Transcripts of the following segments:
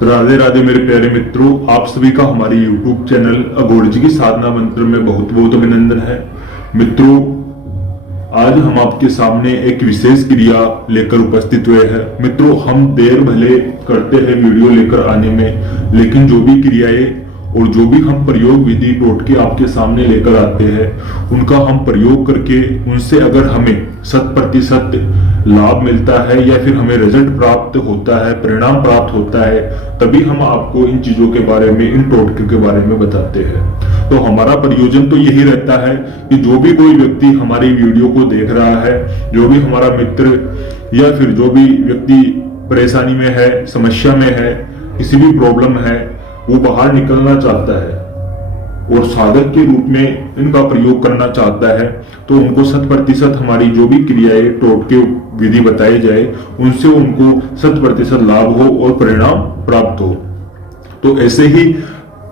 राधे राधे मेरे प्यारे मित्रों, आप सभी का हमारे YouTube चैनल अघोर जी की साधना मंत्र में बहुत बहुत अभिनंदन है। मित्रों, आज हम आपके सामने एक विशेष क्रिया लेकर उपस्थित हुए हैं। मित्रों, हम देर भले करते हैं वीडियो लेकर आने में, लेकिन जो भी क्रियाएं और जो भी हम प्रयोग विधि टोटके आपके सामने लेकर आते हैं, उनका हम प्रयोग करके उनसे अगर हमें 100% लाभ मिलता है या फिर हमें रिजल्ट प्राप्त होता है, परिणाम प्राप्त होता है, तभी हम आपको इन चीजों के बारे में, इन टोटके के बारे में बताते हैं। तो हमारा प्रयोजन तो यही रहता है कि जो भी कोई व्यक्ति हमारी वीडियो को देख रहा है, जो भी हमारा मित्र या फिर जो भी व्यक्ति परेशानी में है, समस्या में है, किसी भी प्रॉब्लम है, वो बाहर निकलना चाहता है और साधक के रूप में इनका प्रयोग करना चाहता है, तो उनको 100% हमारी जो भी क्रियाएं टोटके विधि बताई जाए, उनसे उनको 100% लाभ हो और परिणाम प्राप्त हो। तो ऐसे ही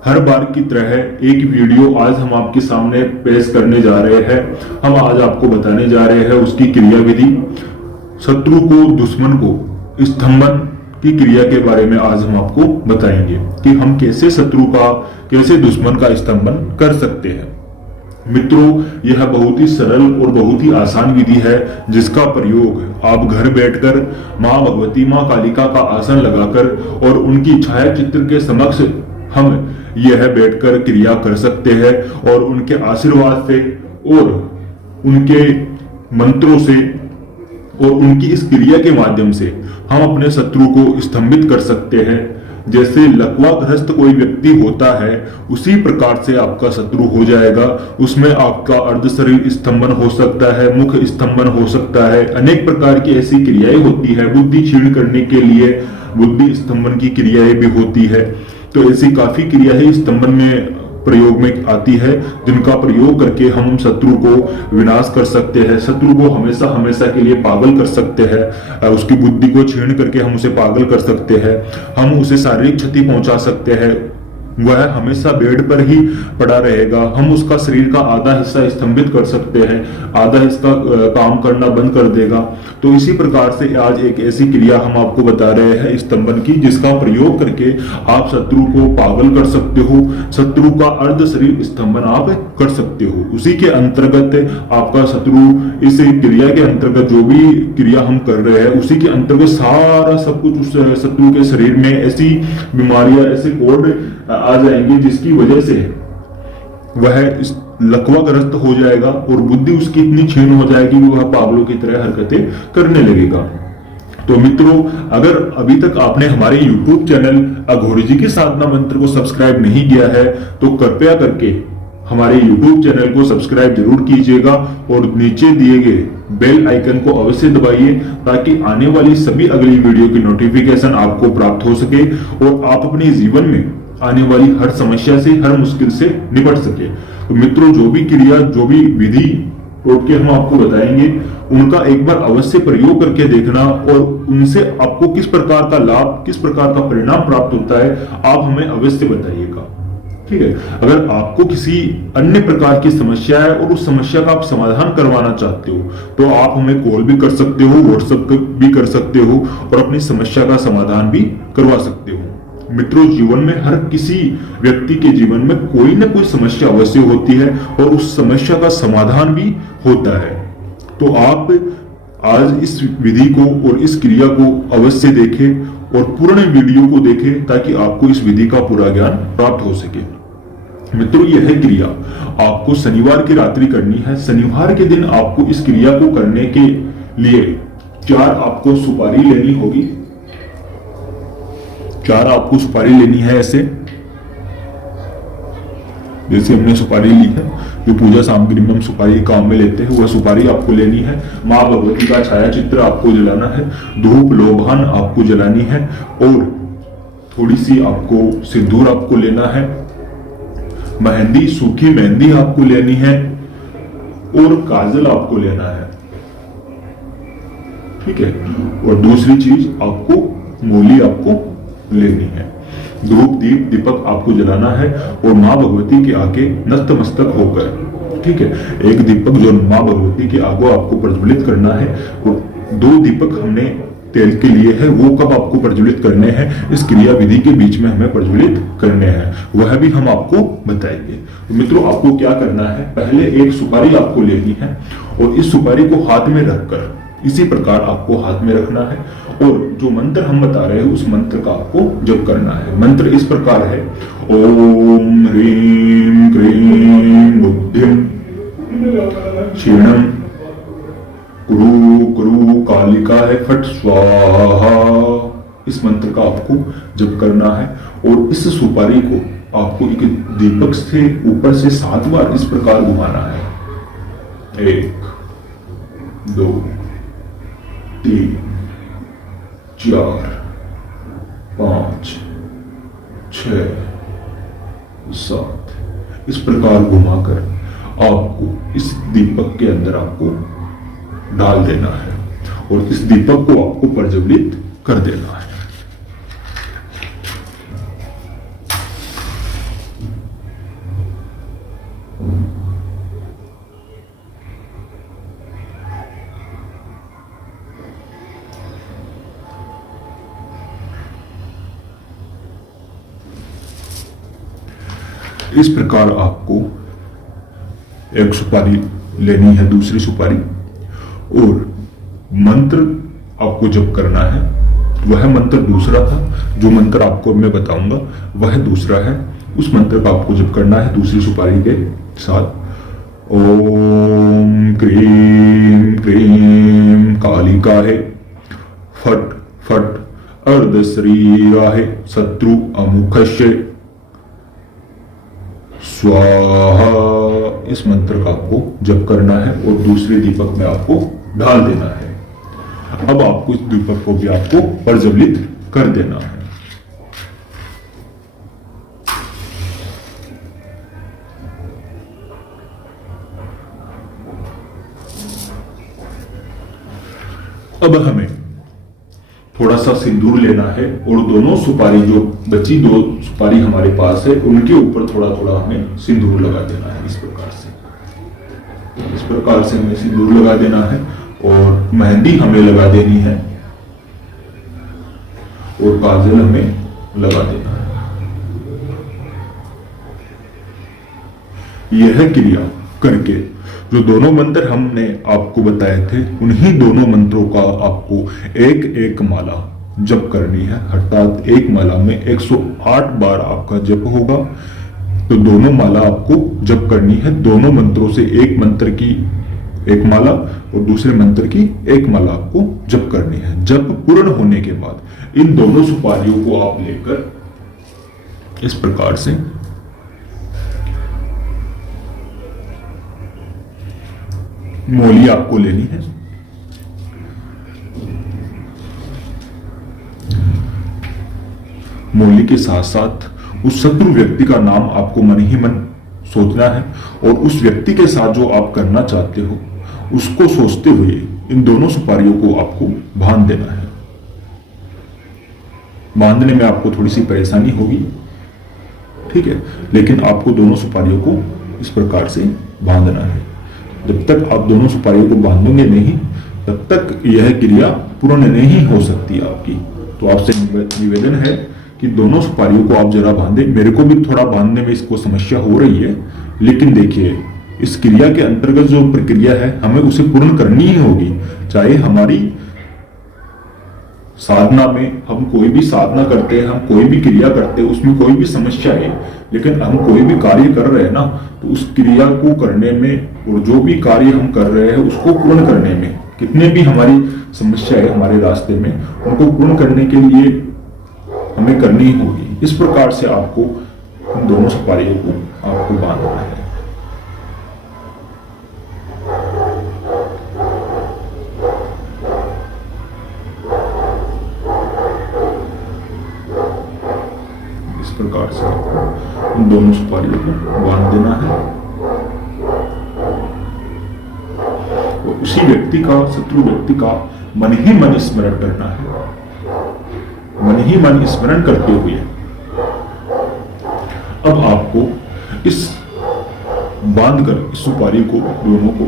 हर बार की तरह एक वीडियो आज हम आपके सामने पेश करने जा रहे हैं। हम आज आपको बताने जा रहे हैं उसकी क्रिया विधि, शत्रु को, दुश्मन को स्तंभन की क्रिया के बारे में आज हम आपको बताएंगे कि हम कैसे शत्रु का, कैसे दुश्मन का स्तंभन कर सकते हैं। मित्रों, यह बहुत ही सरल और बहुत ही आसान विधि है, जिसका प्रयोग आप घर बैठकर माँ भगवती, माँ कालिका का आसन लगाकर और उनकी छाया चित्र के समक्ष हम यह बैठकर क्रिया कर सकते हैं और उनके आशीर्वाद से और उनके मंत्रों से और उनकी इस क्रिया के माध्यम से हम अपने शत्रु को स्तंभित कर सकते हैं। जैसे लकवाग्रस्त कोई व्यक्ति होता है, उसी प्रकार से आपका शत्रु हो जाएगा। उसमें आपका अर्ध शरीर स्तंभन हो सकता है, मुख स्तंभन हो सकता है, अनेक प्रकार की ऐसी क्रियाएं होती है। बुद्धि क्षीण करने के लिए बुद्धि स्तंभन की क्रियाएं भी होती है। तो ऐसी काफी क्रियाएं स्तंभन में प्रयोग में आती है, जिनका प्रयोग करके हम शत्रु को विनाश कर सकते हैं, शत्रु को हमेशा हमेशा के लिए पागल कर सकते हैं, उसकी बुद्धि को छीन करके हम उसे पागल कर सकते हैं, हम उसे शारीरिक क्षति पहुंचा सकते हैं, वह हमेशा बेड पर ही पड़ा रहेगा, हम उसका शरीर का आधा हिस्सा स्तंभित कर सकते हैं, आधा हिस्सा काम करना बंद कर देगा। तो इसी प्रकार से आज एक ऐसी क्रिया हम आपको बता रहे हैं स्तंभन की, जिसका प्रयोग करके आप शत्रु को पागल कर सकते हो, शत्रु का अर्ध शरीर स्तंभन आप कर सकते हो। उसी के अंतर्गत आपका शत्रु, इस क्रिया के अंतर्गत जो भी क्रिया हम कर रहे हैं, उसी के अंतर्गत सारा सब कुछ उस शत्रु के शरीर में ऐसी बीमारियां, ऐसे कोड आ जाएंगे जिसकी वजह से वह लकवाग्रस्त हो जाएगा और बुद्धि उसकी इतनी क्षीण हो जाएगी कि वह पागलों की तरह हरकतें करने लगेगा। तो मित्रों, अगर अभी तक आपने हमारे YouTube चैनल अघोर जी की साधना मंत्र को सब्सक्राइब नहीं किया है, तो कृपया करके हमारे YouTube चैनल को सब्सक्राइब जरूर कीजिएगा और नीचे दिए गए बेल आइकन को अवश्य दबाइए, ताकि आने वाली सभी अगली वीडियो की नोटिफिकेशन आपको प्राप्त हो सके और आप अपने जीवन में आने वाली हर समस्या से, हर मुश्किल से निपट सके। तो मित्रों, जो भी क्रिया, जो भी विधि टोटके हम आपको बताएंगे, उनका एक बार अवश्य प्रयोग करके देखना और उनसे आपको किस प्रकार का लाभ, किस प्रकार का परिणाम प्राप्त होता है, आप हमें अवश्य बताइएगा। ठीक है। अगर आपको किसी अन्य प्रकार की समस्या है और उस समस्या का आप समाधान करवाना चाहते हो, तो आप हमें कॉल भी कर सकते हो, व्हाट्सएप भी कर सकते हो और अपनी समस्या का समाधान भी करवा सकते हो। मित्रों, जीवन में हर किसी व्यक्ति के जीवन में कोई ना कोई समस्या अवश्य होती है और उस समस्या का समाधान भी होता है। तो आप आज इस विधि को और इस क्रिया को अवश्य देखें और पूर्ण वीडियो को देखें, ताकि आपको इस विधि का पूरा ज्ञान प्राप्त हो सके। मित्रों, यह क्रिया आपको शनिवार की रात्रि करनी है। शनिवार के दिन आपको इस क्रिया को करने के लिए 4 आपको सुपारी लेनी होगी। 4 आपको सुपारी लेनी है। ऐसे जैसे हमने सुपारी ली है, जो पूजा सामग्री में हम सुपारी काम में लेते हैं, वह सुपारी आपको लेनी है। माँ भगवती का छाया चित्र आपको जलाना है, धूप लोभान आपको जलानी है और थोड़ी सी आपको सिंदूर आपको लेना है, मेहंदी, सूखी मेहंदी आपको लेनी है और काजल आपको लेना है। ठीक है। और दूसरी चीज आपको मूली आपको लेनी है। धूप, दीप, दीपक आपको जलाना है और माँ भगवती के आगे नतमस्तक होकर, ठीक है, एक दीपक जो माँ भगवती के आगे आपको प्रज्वलित करना है और 2 दीपक हमने तेल के लिए है, वो कब आपको प्रज्वलित करने हैं, इस क्रिया विधि के बीच में हमें प्रज्वलित करने हैं, वह भी हम आपको बताएंगे। तो मित्रों, आपको क्या करना है, पहले एक सुपारी आपको लेनी है और इस सुपारी को हाथ में रखकर इसी प्रकार आपको हाथ में रखना है और जो मंत्र हम बता रहे हैं उस मंत्र का आपको जप करना है। मंत्र इस प्रकार है, ओम ह्रीं क्रीं बुद्धिं क्षीणं कुरु कुरु कालिका है फट स्वाहा। इस मंत्र का आपको जप करना है और इस सुपारी को आपको एक दीपक से ऊपर से 7 बार इस प्रकार घुमाना है। 1 2 3 4 5 6 7 इस प्रकार घुमाकर आपको इस दीपक के अंदर आपको डाल देना है और इस दीपक को आपको प्रज्वलित कर देना है। इस प्रकार आपको एक सुपारी लेनी है, दूसरी सुपारी, और मंत्र आपको जप करना है। वह मंत्र दूसरा था, जो मंत्र आपको मैं बताऊंगा वह दूसरा है। उस मंत्र का आपको जप करना है दूसरी सुपारी के साथ। ओम क्रीं क्रीं कालिकाय फट फट अर्धशरीराय शत्रु अमुखस्य स्वाहा। इस मंत्र का आपको जप करना है और दूसरे दीपक में आपको डाल देना है। अब आपको इस दीपक को भी आपको प्रज्वलित कर देना है। अब हमें थोड़ा सा सिंदूर लेना है और दोनों सुपारी, जो बची 2 सुपारी हमारे पास है, उनके ऊपर थोड़ा थोड़ा हमें सिंदूर लगा देना है। इस प्रकार से हमें सिंदूर लगा देना है और मेहंदी हमें लगा देनी है और काजल हमें लगा देना है। यह क्रिया करके जो दोनों मंत्र हमने आपको बताए थे, उन्हीं दोनों मंत्रों का आपको एक एक माला जप करनी है। अर्थात एक माला में 108 बार आपका जप होगा। तो दोनों माला आपको जप करनी है। दोनों मंत्रों से एक मंत्र की एक माला और दूसरे मंत्र की एक माला आपको जप करनी है। जप पूर्ण होने के बाद इन दोनों सुपारियों को आप लेकर इस प्रकार से मोली आपको लेनी है। मोली के साथ साथ उस शत्रु व्यक्ति का नाम आपको मन ही मन सोचना है और उस व्यक्ति के साथ जो आप करना चाहते हो उसको सोचते हुए इन दोनों सुपारियों को आपको बांध देना है। बांधने में आपको थोड़ी सी परेशानी होगी, ठीक है, लेकिन आपको दोनों सुपारियों को इस प्रकार से बांधना है। जब तक आप दोनों सुपारियों को बांधोगे नहीं, तब तक यह क्रिया पूर्ण नहीं हो सकती आपकी। तो आपसे निवेदन है कि दोनों सुपारियों को आप जरा बांधे। मेरे को भी थोड़ा बांधने में इसको समस्या हो रही है, लेकिन देखिए इस क्रिया के अंतर्गत जो प्रक्रिया है हमें उसे पूर्ण करनी ही होगी। चाहे हमारी साधना में हम कोई भी साधना करते हैं, हम कोई भी क्रिया करते हैं, उसमें कोई भी समस्या है, लेकिन हम कोई भी कार्य कर रहे हैं ना, तो उस क्रिया को करने में और जो भी कार्य हम कर रहे हैं उसको पूर्ण करने में कितने भी हमारी समस्या है हमारे रास्ते में, उनको पूर्ण करने के लिए हमें करनी ही होगी। इस प्रकार से आपको इन दोनों सुपारियों को आपको बांधना है। इस प्रकार से आपको इन दोनों सुपारियों को बांध देना है और उसी व्यक्ति का, शत्रु व्यक्ति का मन ही मन स्मरण करना है। मन ही मन स्मरण करते हुए अब आपको इस बांधकर इस सुपारी को दोनों को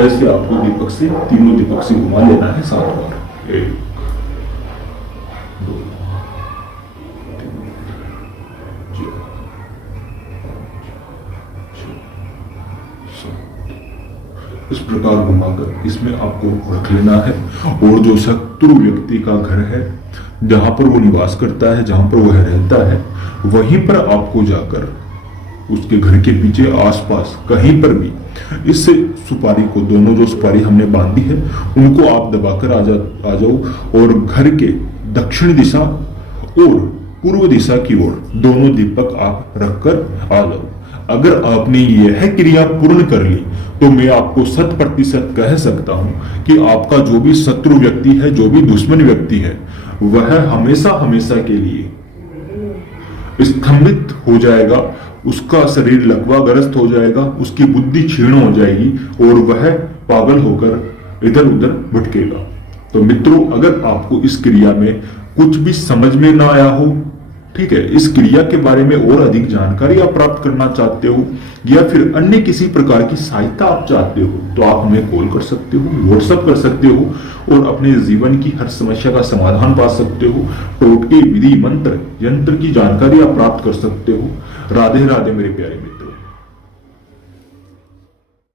ऐसे आपको दीपक से, तीनों दीपक से घुमा लेना है 7 बार। 1 इस प्रकार घुमाकर इसमें आपको रख लेना है। और जो शत्रु व्यक्ति का घर है, जहां पर वो निवास करता है, जहां पर वह रहता है, वहीं पर आपको जाकर उसके घर के पीछे आसपास कहीं पर भी इस सुपारी को, दोनों जो सुपारी हमने बांधी है, उनको आप दबाकर आ जाओ और घर के दक्षिण दिशा और पूर्व दिशा की ओर दोनों दीपक आप रखकर आ जाओ। अगर आपने यह क्रिया पूर्ण कर ली तो मैं आपको 100% कह सकता हूं कि आपका जो भी शत्रु व्यक्ति है, जो भी दुश्मन व्यक्ति है, वह हमेशा हमेशा के लिए स्तंभित हो जाएगा, उसका शरीर लकवाग्रस्त हो जाएगा, उसकी बुद्धि क्षीण हो जाएगी और वह पागल होकर इधर उधर भटकेगा। तो मित्रों, अगर आपको इस क्रिया में कुछ भी समझ में ना आया हो, ठीक है, इस क्रिया के बारे में और अधिक जानकारी आप प्राप्त करना चाहते हो या फिर अन्य किसी प्रकार की सहायता आप चाहते हो, तो आप हमें कॉल कर सकते हो, व्हाट्सएप कर सकते हो और अपने जीवन की हर समस्या का समाधान पा सकते हो। टोटके, विधि, मंत्र, यंत्र की जानकारी आप प्राप्त कर सकते हो। राधे राधे मेरे प्यारे मित्र।